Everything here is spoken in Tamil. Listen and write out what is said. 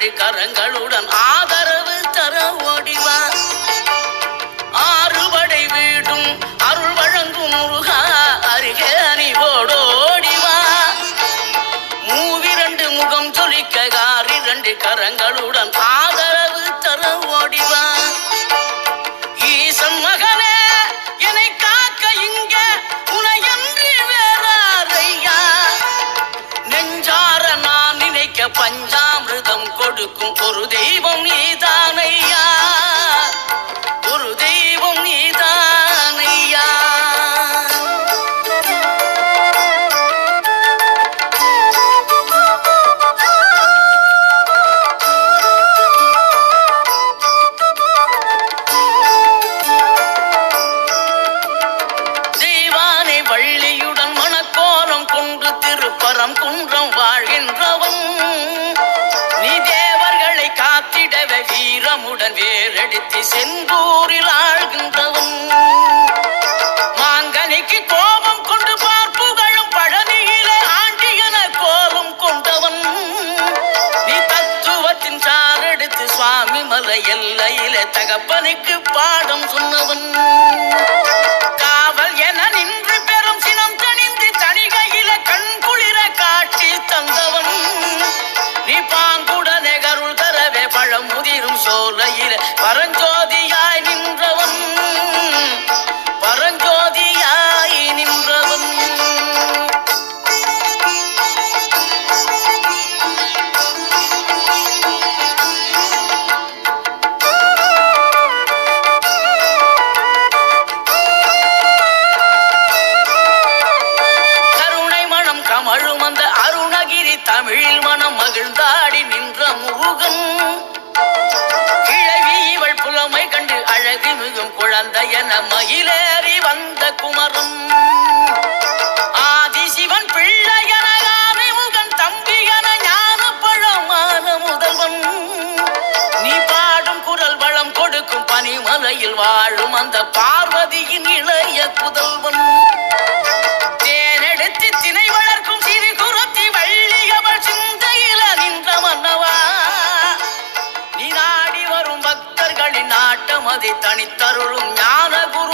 2 கரங்களுடன் ஆதரவு தர ஓடிவா. 6 படை வீடும் அருள் வழங்கும் முருகா அருகே அணிவோடோடிவா. 2 முகம் ஜொலிக்க 2 கரங்களுடன் ஆதரவு தர ஓடிவா. ஈசன் மகனே என்னை காக்க இங்க உனையன்றி வேறாரையா. நெஞ்சார நான் நினைக்க பஞ்சாமிர்தம் கொடுக்கும் ஒரு தெய்வம் நீதானையா. ஒரு தெய்வம் நீதானையா. தெய்வானை வள்ளியுடன் மணக்கோலம் கொண்டு திருப்பரம் குன்றம் வாழ்கின்றவன். நீ தேவர்களை காத்திடவே வீரமுடன் வேறெடுத்து செந்தூரில் ஆழ்கின்றவன். மாங்கனிக்கு கோபம் கொண்டு பார்ப்புகளும் பழனியிலே ஆண்டியன கோலம் கொண்டவன். நீ தத்துவத்தின் சாரெடுத்து சுவாமி மலை எல்லையிலே தகப்பனுக்கு பாடம் சொன்னவன். காவல் என நின்று பெரும் சினம் தணிந்து தணிகையில கண் குளிர காட்சி தந்தவன். நீ பாங்குடனே கருள் தரவே பழம் முதிரும் சோலையில பரஞ்சோதியாய் நின்றவன். பரஞ்சோதியாய் நின்றவன். கருணை மனம் கமழும் அந்த அருணகிரி தமிழில் மனம் மகிழ்ந்தாடி நின்ற முருகன். கிழவி இவள் புலமை கண்டு அழகு மிகும் குழந்தை என மயிலேறி வந்த குமரன். ஆதி சிவன் பிள்ளை என ஆனைமுகன் தம்பி என ஞான பழமான முதல்வன். நீ பாடும் குரல் வளம் கொடுக்கும் பனிமலையில் வாழும் அந்த பார்வதியின் இளைய புதல்வன். தேனெடுத்து திணை வளர்க்கும் சிறு குருத்தி வள்ளியவள் சிந்தையில நின்ற மன்னவா. நீ நாடி வரும் பக்தர்களின் நாட்டம் அதை தனித்தருளும் ஞான குரு